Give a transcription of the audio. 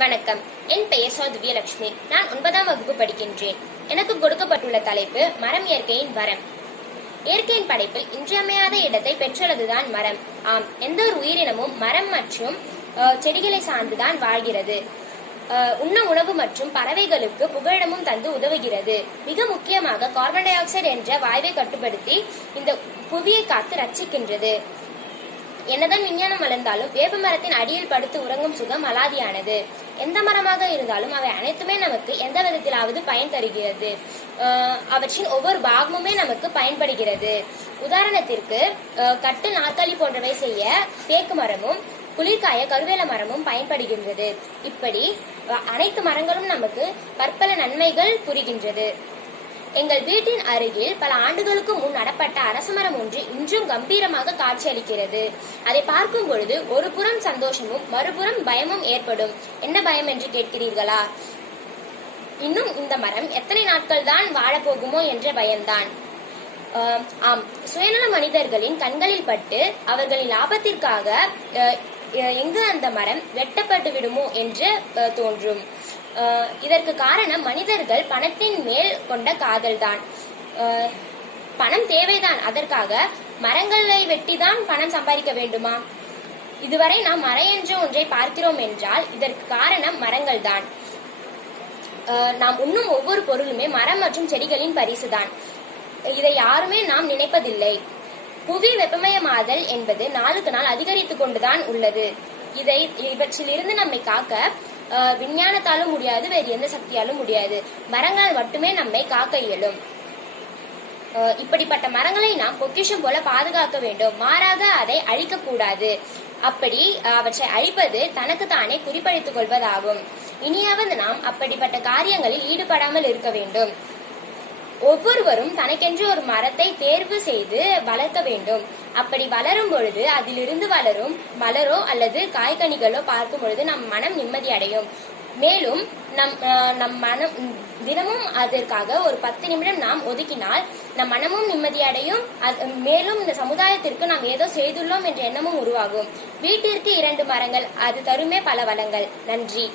வணக்கம். என் பெயர் சோ திவ்யலட்சுமி நான் ஒன்பதாம் வகுப்பு படிக்கின்றேன். எனக்கு கொடுக்கப்பட்டுள்ள தலைப்பு மரம் இயற்கையின் வரம். இயற்கையின் படைப்பில் இன்றியமையாத இடத்தை பெற்றுள்ளதுதான் மரம். ஆம் எந்த ஒரு உயிரினமும் மரம் மற்றும் செடிகளை சார்ந்துதான் வாழ்கிறது. உண்ண உணவு மற்றும் பறவைகளுக்கு புகழிடமும் தந்து உதவுகிறது. மிக முக்கியமாக கார்பன் டை ஆக்சைடு என்ற வாயுவை கட்டுப்படுத்தி இந்த புவியை காத்து ரட்சிக்கின்றது. என்னதான் விஞ்ஞானம் வளர்ந்தாலும் வேப்ப மரத்தின் அடியில் படுத்து உறங்கும் சுகம் அலாதியானது. எந்த மரமாக இருந்தாலும் அவை அனைத்துமே நமக்கு எந்த விதத்திலாவது பயன் தருகிறது. அவற்றின் ஒவ்வொரு பாகமுமே நமக்கு பயன்படுகிறது. உதாரணத்திற்கு கட்டு நாற்காலி போன்றவை செய்ய தேக்கு மரமும் குளிர்காய கருவேல மரமும் பயன்படுகின்றது. இப்படி அனைத்து மரங்களும் நமக்கு பற்பல நன்மைகள் புரிகின்றது. எங்கள் வீட்டின் அருகில் பல ஆண்டுகளுக்கு முன் நடப்பட்ட அரசமரம் ஒன்று இன்றும் கம்பீரமாக காட்சியளிக்கிறது. அதை பார்க்கும் பொழுது ஒரு புறம் சந்தோஷமும் மறுபுறம் பயமும் ஏற்படும். என்ன பயம் என்று கேட்கிறீர்களா? இன்னும் இந்த மரம் எத்தனை நாட்கள் தான் வாழப்போகுமோ என்ற பயம்தான். ஆம், சுயநல மனிதர்களின் கண்களில் பட்டு அவர்களின் லாபத்திற்காக எங்கு அந்த மரம் வெட்டப்பட்டு விடுமோ என்று தோன்றும். இதற்கு காரணம் மனிதர்கள் பணத்தின் மேல் கொண்ட காதல்தான். பணம் தேவைதான். அதற்காக மரங்களை வெட்டிதான் பணம் சம்பாதிக்க வேண்டுமா? இதுவரை நாம் மரம் என்ற ஒன்றை பார்க்கிறோம் என்றால் இதற்கு காரணம் மரங்கள் தான் நாம் உண்ணும் ஒவ்வொரு பொருளுமே மரம் மற்றும் செடிகளின் பரிசுதான். இதை யாருமே நாம் நினைப்பதில்லை. புவி வெப்பமயமாதல் என்பது நாளுக்கு நாள் அதிகரித்துக் கொண்டுதான் உள்ளது. இதை இவற்றிலிருந்து நம்மை காக்க விஞ்ஞானத்தாலும் முடியாது வேறு எந்த சக்தியாலும் முடியாது. மரங்களால் மட்டுமே நம்மை காக்க இயலும். அஹ், இப்படிப்பட்ட மரங்களை நாம் பொக்கிஷம் போல பாதுகாக்க வேண்டும். மாறாக அதை அழிக்க கூடாது. அப்படி அவற்றை அழிப்பது தனக்கு தானே குறிப்பழித்துக் கொள்வதாகும். இனியாவது நாம் அப்படிப்பட்ட காரியங்களில் ஈடுபடாமல் இருக்க வேண்டும். ஒவ்வொருவரும் தனக்கென்று ஒரு மரத்தை தேர்வு செய்து வளர்க்க வேண்டும். அப்படி வளரும் பொழுது அதிலிருந்து வளரும் மலரோ அல்லது காய்கனிகளோ பார்க்கும் பொழுது நம் மனம் நிம்மதி அடையும். மேலும் நம் நம் மனம் தினமும் அதற்காக ஒரு பத்து நிமிடம் நாம் ஒதுக்கினால் நம் மனமும் நிம்மதியடையும் அது- மேலும் இந்த சமுதாயத்திற்கு நாம் ஏதோ செய்துள்ளோம் என்ற எண்ணமும் உருவாகும். வீட்டிற்கு இரண்டு மரங்கள் அது தருமே பல வளங்கள். நன்றி.